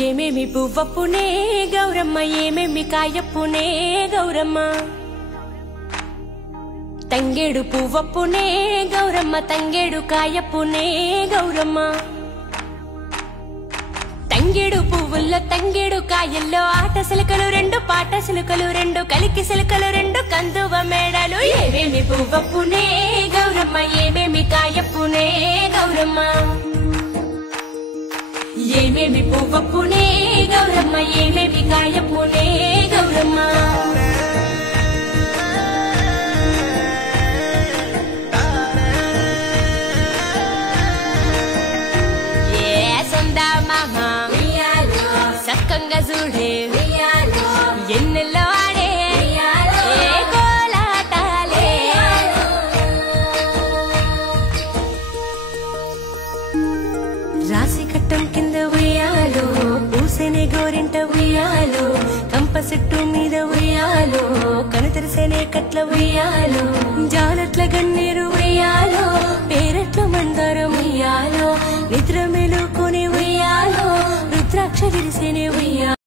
ఏమేమి పువ్వప్పునే గౌరమ్మ ఏమేమి కాయప్పునే గౌరమ్మ తంగేడు పువ్వప్పునే గౌరమ్మ తంగేడు కాయప్పునే గౌరమ్మ తంగేడు పువ్వుల్లో తంగేడు కాయల్లో ఆట సిలకలు రెండు పాట సిలకలు రెండు కలికి సిలకలు రెండు కందువ మేడలు ఏమేమి పువ్వప్పునే గౌరమ్మ ఏమేమి కాయప్పునే గౌరమ్మ ఏమేమి పువ్వప్పునే గౌరమ్మ ఏమేమి కాయప్పునే గౌరమ్మ సక్కంగా చూడే ఎన్నెల్లో ఆడే కోలాటాలే రాసి కట్టం కింద ఉయ్యాలో పూసెనే గోరింట ఉయ్యాలో కంప చెట్టు మీద ఉయ్యాలో కను తెరిసేనే కట్ల ఉయ్యాలో జాలట్ల గన్నేరు ఉయ్యాలో పేరట్ల మందారం ఉయ్యాలో నిద్ర మెలుకొని ఉయ్యాలో రుద్రాక్ష విరిసేనే ఉయ్యాలో